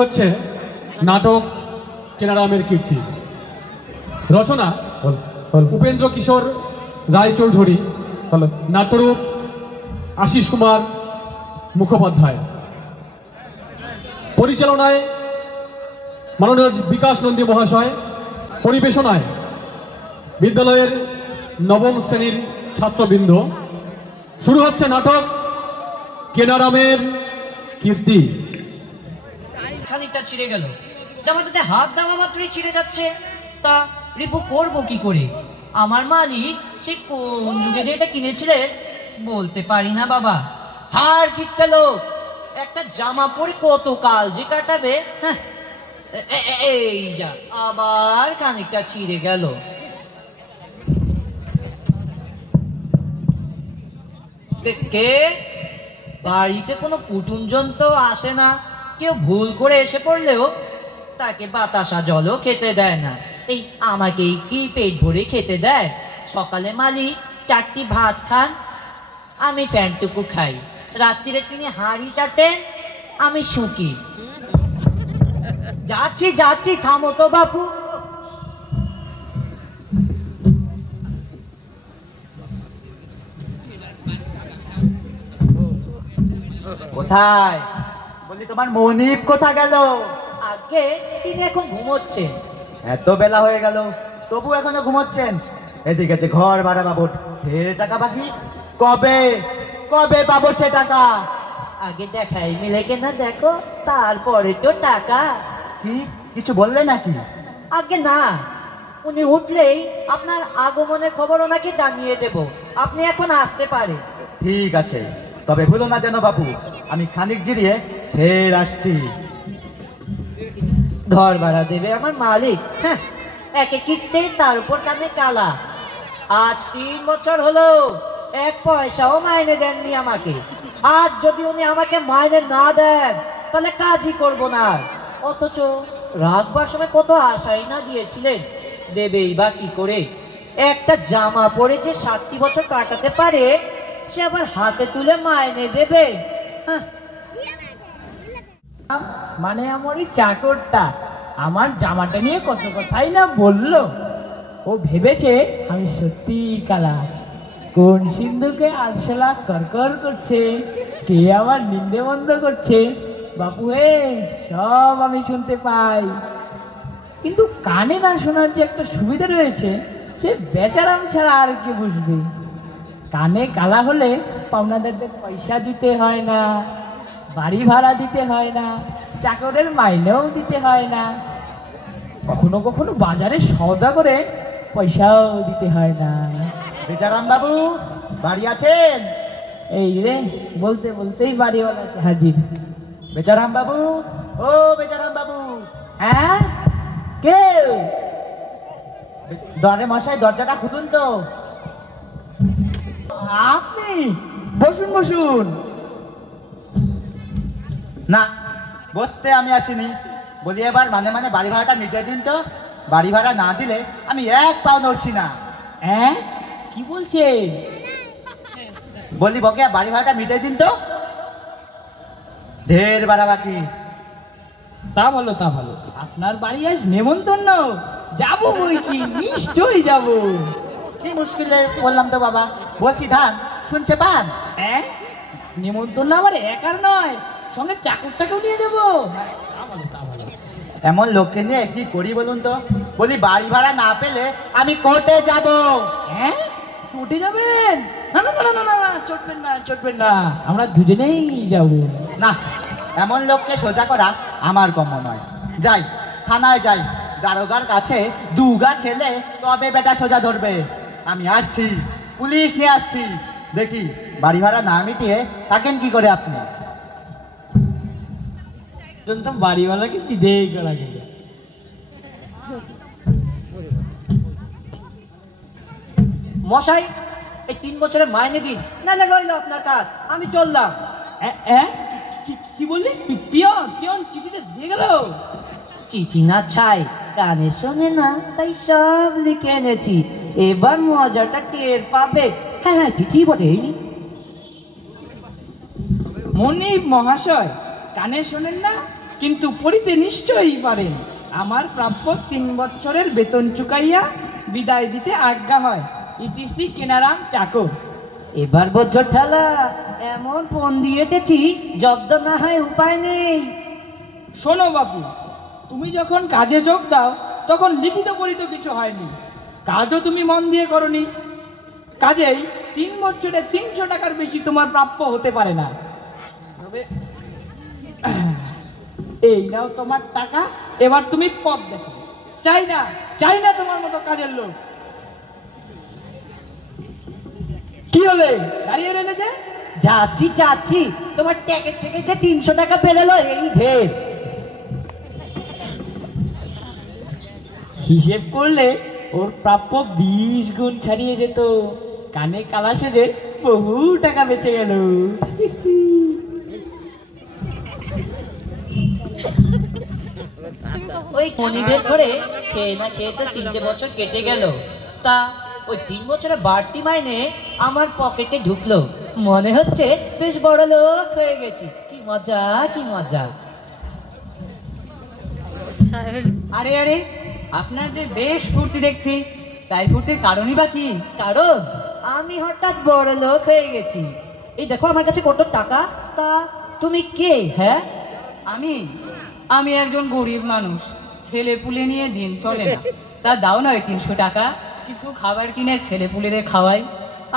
হচ্ছে নাটক কেনারামের কীর্তি। রচনা উপেন্দ্র কিশোর রায়চৌধুরী, নাট্যরূপ আশিস কুমার মুখোপাধ্যায়, পরিচালনায় মাননীয় বিকাশ নন্দী মহাশয়, পরিবেশনায় বিদ্যালয়ের নবম শ্রেণীর ছাত্রবৃন্দ। শুরু হচ্ছে নাটক কেনারামের কীর্তি। খানিকটা ছিঁড়ে গেল, জামাটাতে হাত দেওয়া মাত্রই ছিঁড়ে যাচ্ছে। তা রিপু করবো কি করে? আমার মালিক সে কোন যুগে যে এটা কিনেছিলে বলতে পারি না বাবা। হার কিটটা লোক, একটা জামা পরে কত কাল যে কাটাবে। হ্যাঁ, এই যা আবার খানিকটা ছিঁড়ে গেল। কে বাড়িতে কোনো কুটুমজন তো আসে না, কেউ ভুল করে এসে পড়লেও তাকে বাতাসা জলও খেতে দেয় না। এই আমাকেই কি পেট ভরে খেতে দেয়? সকালে মালিক 4টি ভাত খান, আমি ফ্যানটুকু খাই। রাত্রিরে তিনি হাঁড়ি চাটেন, আমি শুকি। যাচ্ছি যাচ্ছি, থামো তো বাপু। কোথায় বলি, তোমার মনিব কোথা গেল? আগে তিনি এখন ঘুমোচ্ছেন। এত বেলা হয়ে গেল তবু এখনো ঘুমোচ্ছেন? এদিকে আছে ঘর ভাড়া বাবদ 1,000 টাকা বাকি। কবে কবে পাবো সে টাকা? আগে দেখাই মিলে কিনা দেখো, তারপরে তো টাকা। কি কিছু বললে নাকি? আগে না, উনি উঠলেই আপনার আগমনের খবর ওনাকে জানিয়ে দেব। আপনি এখন আসতে পারে। ঠিক আছে, তবে ভুলো না যেন বাবু, আমি খানিক জিরিয়ে ফের আসছি। ঘর ভাড়া দেবে আমার মালিক? হ্যাঁ, একে কিটতে তার উপর কানে কালা। আজ 3 বছর হলো 1 পয়সাও মাইনে দেননি আমাকে। আজ যদি উনি আমাকে মাইনে না দেন তাহলে কাজই করব না। অথচ রাখবার সময় কত আশাই না দিয়েছিলেন, দেবেই বা কি করে? একটা জামা পরে যে 60 বছর কাটাতে পারে সে আবার হাতে তুলে মাইনে দেবে? হ্যাঁ, মানে আমার এই চাকরটা আমার জামাটা নিয়ে কত কথাই না বললো। ও ভেবেছে আমি সত্যি কালা। কোন সিন্ধুকে আরশোলা করকর করছে, কে আবার নিন্দে বন্ধ করছে, বাপু হে সব আমি শুনতে পাই। কিন্তু কানে না শোনার যে একটা সুবিধা রয়েছে সে বেচারাম ছাড়া আর কে বুঝবে। কানে কালা হলে পাওনাদারদের পয়সা দিতে হয় না, বাড়ি ভাড়া দিতে হয় না, চাকরের মাইনেও দিতে হয় না, কখনো কখনো বাজারে সওদা করে পয়সাও দিতে হয় না। বেচারাম বাবু বাড়ি আছেন? এই রে বলতে বলতেই বাড়িওয়ালা হাজির। বেচারাম বাবু, ও বেচারাম বাবু। হ্যাঁ, কে? দরে মশাই দরজাটা খুলুন তো। আপনি? বসুন বসুন। না, বসতে আমি আসিনি। বলি এবার মানে মানে বাড়ি ভাড়াটা মিটিয়ে দিন তো। বাড়ি ভাড়া না দিলে আমি 1 পাও নড়ছি না। হ্যাঁ, কি বলছেন? বলি বকে বাড়ি ভাড়াটা মিটিয়ে দিন তো, ঢের ভাড়া বাকি। তা ভালো তা ভালো, আপনার বাড়ি আজ নেমন্তন্ন, যাবো বই কি, নিশ্চয়ই যাবো। কি মুশকিলে বললাম তো বাবা। বলছি ধান শুনছে পান? হ্যাঁ, নেমন্তন্ন আমার একার নয়, সঙ্গে চাকরটাকেও নিয়ে যাবো। হ্যাঁ, তা ভালো তা ভালো। এমন লোককে নিয়ে কি করি বলুন তো? বলি বাড়ি ভাড়া না পেলে আমি কোর্টে যাব। হ্যাঁ, চটে যাবেন? না না না না না না, চটবেন না চটবেন না, আমরা দুজনেই যাবো। না, এমন লোককে সোজা করা আমার কম্য নয়। যাই, থানায় যাই, দারোগার কাছে দুগা খেলে তবে বেটা সোজা ধরবে। আমি আসছি, পুলিশ নিয়ে আসছি। দেখি বাড়ি ভাড়া না মিটিয়ে থাকেন কি করে আপনি। বাড়িওয়ালাকে বিদেয় করা গেল। মশাই এই 3 বছরের মাইনে দিন, না না রইল আপনার কাজ, আমি চললাম। কি বললি? পিয়ন পিয়ন চিঠিটা দিয়ে গেল? চিঠি না ছাই, কানে শোনে না, তাই সব লিখে এনেছি। এবার মজাটা টের পাবে। হ্যাঁ হ্যাঁ, চিঠি বটে। মনিব মহাশয়, কানে শোনেন না কিন্তু পড়িতে নিশ্চয়ই পারেন। আমার প্রাপ্য 3 বছরের বেতন চুকাইয়া বিদায় দিতে আজ্ঞা হয়। ইতিশ্রী কেনারাম চাকর। এবার বজ্র ঠেলা এমন ফোন দিয়েছি জব্দ না হয় উপায় নেই। শোনো বাবু, তুমি যখন কাজে যোগ দাও তখন লিখিত পড়িত কিছু হয়নি, কাজও তুমি মন দিয়ে করনি, কাজেই 3 বছরে 300 টাকার বেশি তোমার প্রাপ্য হতে পারে না। তবে এই নাও তোমার টাকা, এবার তুমি পথ দেখো। চাই না তোমার মতো কাজের লোক। কি হলে দাঁড়িয়ে রইলে যে? যাচ্ছি, তোমার ট্যাকের থেকে যে 300 টাকা বেরোলো এই ঢের। হিসেব করলে ওর প্রাপ্য 20 গুণ ছাড়িয়ে যেত। কানে কালা সেজে বহু টাকা বেঁচে গেল। ওই মনিবের করে খেয়ে না খেয়ে তো 3টে বছর কেটে গেল। তা ওই 3 বছরে বাড়তি মাইনে আমার পকেটে ঢুকলো, মনে হচ্ছে বেশ বড় লোক হয়ে গেছি। কি মজা, কি মজা। আরে আরে, আপনার যে বেশ ফুর্তি দেখছি, তাই ফুর্তির কারণই বা কি? কারণ আমি হঠাৎ বড় লোক হয়ে গেছি। এই দেখো আমার কাছে কত টাকা। তা তুমি কে? হ্যাঁ, আমি একজন গরিব মানুষ, ছেলে পুলে নিয়ে দিন চলে না। তা দাও না ওই 300 টাকা, কিছু খাবার কিনে ছেলে পুলেদের খাওয়াই।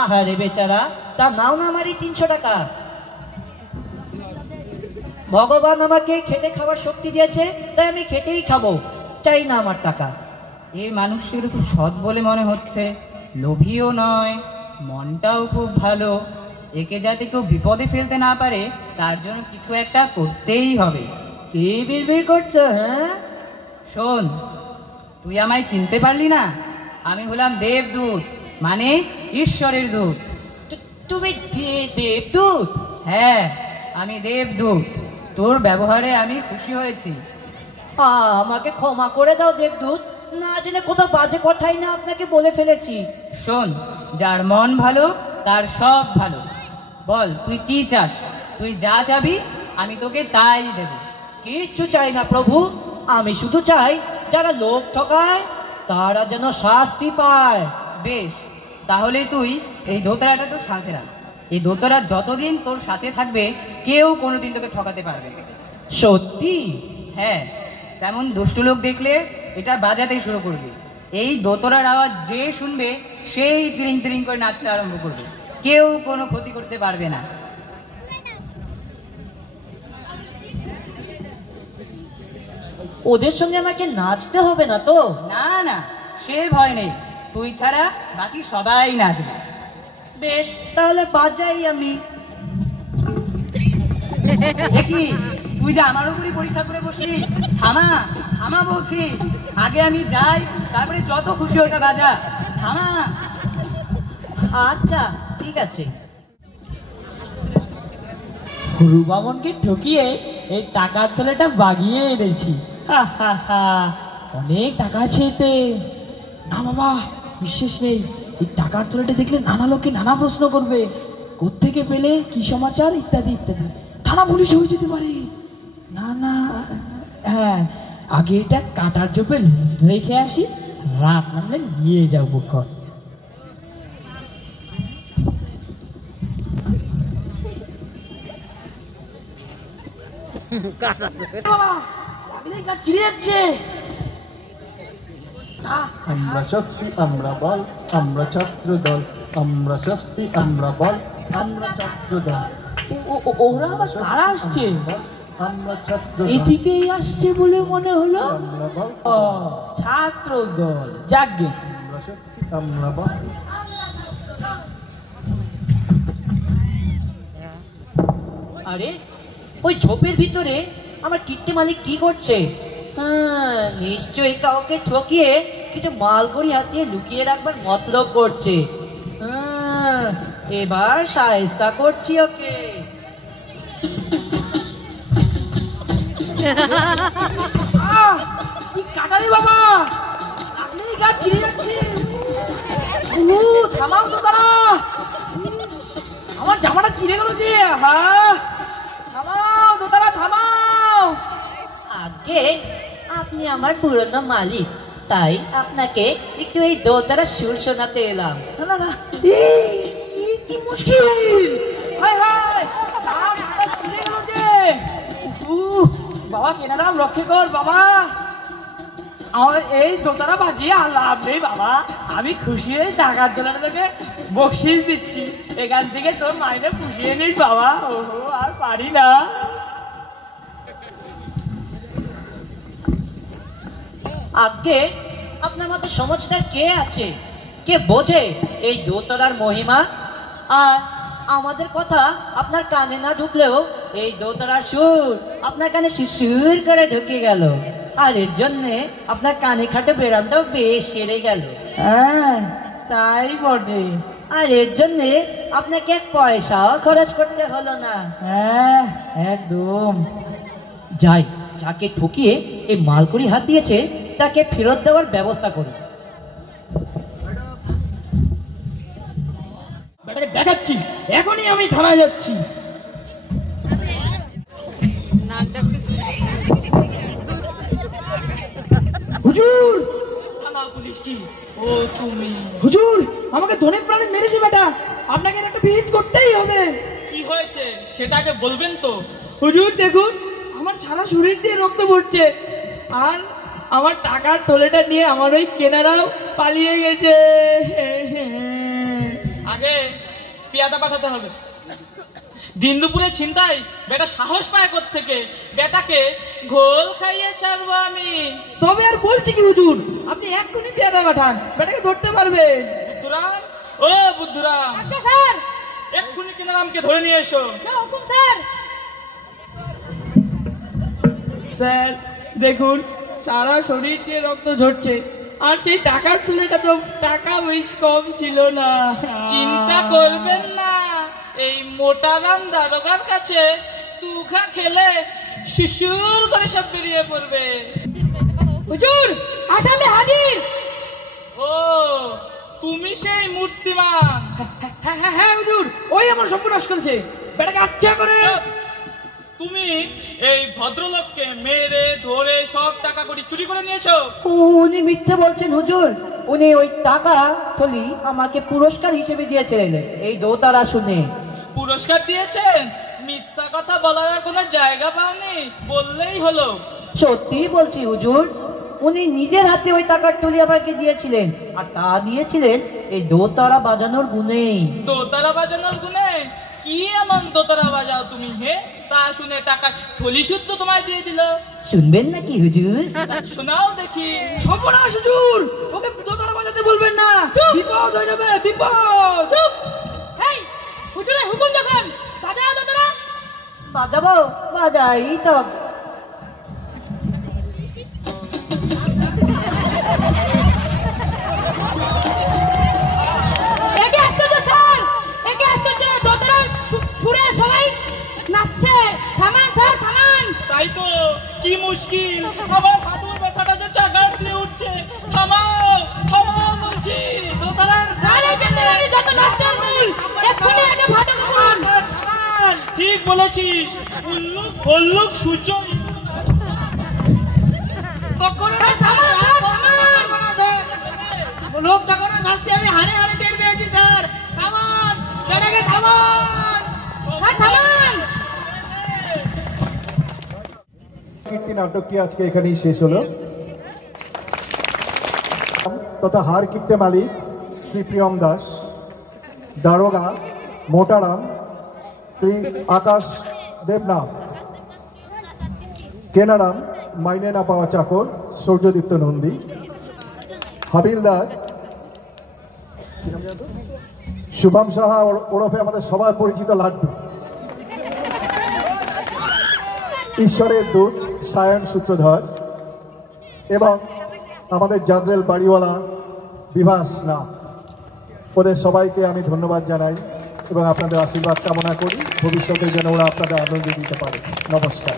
আহারে বেচারা, তা নাও না আমার এই 300 টাকা। ভগবান আমাকে খেটে খাওয়ার শক্তি দিয়েছে, তাই আমি খেটেই খাবো, চাই না আমার টাকা। এই মানুষের খুব সৎ বলে মনে হচ্ছে, লোভীও নয়, মনটাও খুব ভালো। একে যাতে কেউ বিপদে ফেলতে না পারে তার জন্য কিছু একটা করতেই হবে। কি বিড়বিড় করছো? হ্যাঁ, শোন, তুই আমায় চিনতে পারলি না? আমি হলাম দেবদূত, মানে ঈশ্বরের দূত। তুমি দেবদূত? হ্যাঁ, আমি দেবদূত। তোর ব্যবহারে আমি খুশি হয়েছি। আমাকে ক্ষমা করে দাও দেবদূত, না জেনে কোথাও বাজে কথাই না আপনাকে বলে ফেলেছি। শোন, যার মন ভালো তার সব ভালো। বল তুই কি চাস? তুই যা চাবি আমি তোকে তাই দেব। কিচ্ছু চাই না প্রভু, আমি শুধু চাই যারা লোক ঠকায় তারা যেন শাস্তি পায়। বেশ, তাহলে তুই এই দোতরাটা তোর সাথে রাখ। এই দোতরা যতদিন তোর সাথে থাকবে কেউ কোনোদিন তোকে ঠকাতে পারবে না। সত্যি? হ্যাঁ, তেমন দুষ্ট লোক দেখলে এটা বাজাতে শুরু করবে। এই দোতরার আওয়াজ যে শুনবে সেই তিরিং তিরিং করে নাচতে আরম্ভ করবে, কেউ কোনো ক্ষতি করতে পারবে না। ওদের সঙ্গে আমাকে নাচতে হবে না তো? না না, সে ভয় নেই, তুই ছাড়া বাকি সবাই নাচবে। বেশ, তাহলে বাজাই আমি। কি তুই যে আমার উপরই পরীক্ষা করে বসলি? থামা থামা বলছি, আগে আমি যাই, তারপরে যত খুশি ওটা বাজা। থামা। আচ্ছা ঠিক আছে। গুরু বামনকে ঠকিয়ে এই টাকার তলেটা বাগিয়ে এনেছি। অনেক টাকা আছে এতে। না বাবা, বিশ্বাস নেই, এই টাকার তলেটা দেখলে নানা লোকে নানা প্রশ্ন করবে, কোত্থেকে পেলে, কি সমাচার, ইত্যাদি ইত্যাদি। থানা পুলিশ হয়ে যেতে পারে। না না, হ্যাঁ, আগে এটা কাটার জোপে রেখে আসি, রাত নামলে নিয়ে যাবো ঘর। চিড়ে যাচ্ছে। আমরা শক্তি, আমরা বল, আমরা ছাত্র দল, আমরা শক্তি, আমরা বল, আমরা ছাত্র দল। ওরা আবার কারা আসছে? আমরা ছাত্র দল, এদিকেই আসছে বলে মনে হলো। আমরা বল, ও, ছাত্র দল, যাকগে। আমরা শক্তি, আমরা বল। আরে ওই ঝোপের ভিতরে আমার কিট্টে মালিক কি করছে? হ্যাঁ, নিশ্চয়ই কাউকে ঠকিয়ে কিছু মালকড়ি হাতিয়ে লুকিয়ে রাখবার মতলব করছে। হ্যাঁ, এবার শায়েস্তা করছি ওকে। কি কাটারি বাবা, আপনি গা চিড়ে যাচ্ছে। থামাও তো তারা, আমার জামাটা চিড়ে গেল যে। থামাও তো তারা, থামাও। আগে আপনি আমার পুরনো মালিক, তাই আপনাকে একটু এই দোতারা সুর শোনাতে এলাম। না না, কি মুশকিল! হায় হায়, আমার ছিঁড়ে গেল যে। বাবা কেনারাম রক্ষে কর বাবা, আমার এই দোতারা বাজিয়ে আর লাভ নেই বাবা। আমি খুশি হয়ে টাকার দোলাটাকে বকশিস দিচ্ছি, এখান থেকে তোর মাইনে পুষিয়ে নিস বাবা। ওহো, আর পারি না। আগে আপনার মতো সমঝদার কে আছে, কে বোঝে এই দোতলার মহিমা? আর আমাদের কথা আপনার কানে না ঢুকলেও এই দোতলার সুর আপনার কানে শিরশির করে ঢুকে গেল, আর এর জন্যে আপনার কানে খাটে বেরামটাও বেশ সেরে গেল। হ্যাঁ তাই বটে। আর এর জন্যে আপনাকে এক পয়সাও খরচ করতে হলো না। হ্যাঁ একদম। যাই, যাকে ঠকিয়ে এই মালকুড়ি হাত দিয়েছে তাকে ফেরত দেওয়ার ব্যবস্থা করি। বেটাকে দেখাচ্ছি, এখনই আমি থানায় যাচ্ছি। হুজুর! থানার পুলিশ কি? ও তুমি হুজুর, আমাকে ধনে প্রাণে মেরেছে বেটা, আপনাকে একটা বিহিত করতেই হবে। কি হয়েছে সেটাকে বলবেন তো? হুজুর দেখুন, আমার সারা শরীর দিয়ে রক্ত পড়ছে, আর আমার টাকার থলেটা নিয়ে আমার ওই কেনারাও পালিয়ে গেছে। আগে পেয়াদা পাঠাতে হবে। দিন দুপুরে চিন্তায় বেটা সাহস পায় কোত্থেকে? বেটাকে ঘোল খাইয়ে ছাড়বো আমি। তবে আর বলছি কি হুজুর, আপনি এক্ষুনি পেয়াদা পাঠান, বেটাকে ধরতে পারবেন। বুদ্ধুরাম, ও বুদ্ধুরাম, স্যার, এক্ষুনি কেনারামকে ধরে নিয়ে এসো। হুকুম স্যার। স্যার দেখুন, সারা শরীর দিয়ে রক্ত ঝরছে, আর সেই টাকার থলেটা তো টাকা বেশ কম ছিল না। চিন্তা করবেন না, এই মোটারাম দারোগার কাছে দুখা খেলে শিশুর করে সব বেরিয়ে পড়বে। হুজুর, আসামে হাজির। ও তুমি সেই মূর্তিমান? হ্যাঁ হ্যাঁ হ্যাঁ হুজুর, ওই আমার সর্বনাশ করেছে, বেটাকে আচ্ছা করে। তুমি এই ভদ্রলোককে মেরে ধরে সব টাকা কড়ি চুরি করে নিয়েছো? উনি মিথ্যে বলছেন হুজুর, উনি ওই টাকা থলি আমাকে পুরস্কার হিসেবে দিয়েছিলেন এই দোতারা শুনে। পুরস্কার দিয়েছেন? মিথ্যা কথা বলার আর কোনো জায়গা পাওনি, বললেই হলো। সত্যি বলছি হুজুর, উনি নিজের হাতে ওই টাকার থলি আমাকে দিয়েছিলেন, আর তা দিয়েছিলেন এই দোতারা বাজানোর গুণেই। দোতারা বাজানোর গুণে? কি এমন দোতারা বাজাও তুমি হে? তা শুনে টাকা থলি শুদ্ধ তোমায় দিয়ে দিল। শুনবেন নাকি হুজুর? শোনাও দেখি। সর্বনাশ হুজুর, ওকে দোতারা বাজাতে বলবেন না, বিপদ হয়ে যাবে, বিপদ। চুপ! এই হুজুরের হুকুম যখন, বাজাও দোতারা। বাজাবো, বাজাই তো। একে আশ্চর্য স্যার, একে আশ্চর্য, দোতারা সুরে সবাই নাচছে। থামান স্যার, থামান। তাই তো, কি মুশকিল, আমার হাঁটুর ব্যথাটা যে চাগার দিয়ে উঠছে। থামাও, থামাও বলছি। স্যার, এই কেন্দ্রে যত নষ্টের মূল, এক্ষুনি একে ফাটক করুন। ঠিক বলেছিস, উল্লুক ভল্লুক সূর্য। লোকটা কোনো শাস্তি আমি হারে হারে টের পেয়েছি স্যার। থামান, বেটাকে থামান, থামান। কীর্তি নাটকটি আজকে এখানেই শেষ হলো। তথা হার কিপ্টে মালিক শ্রী প্রিয়ম দাস, দারোগা মোটারাম শ্রী আকাশ দেবনাথ, কেনারাম মাইনে না পাওয়া চাকর সূর্যদীপ্ত নন্দী, হাবিলদার শুভম সাহা ওরফে আমাদের সবার পরিচিত লাড্ডু, ঈশ্বরের দূত সায়ন সূত্রধর, এবং আমাদের জাদ্রেল বাড়িওয়ালা বিভাস নাথ। ওদের সবাইকে আমি ধন্যবাদ জানাই এবং আপনাদের আশীর্বাদ কামনা করি ভবিষ্যতে যেন ওরা আপনাদের আনন্দ দিতে পারে। নমস্কার।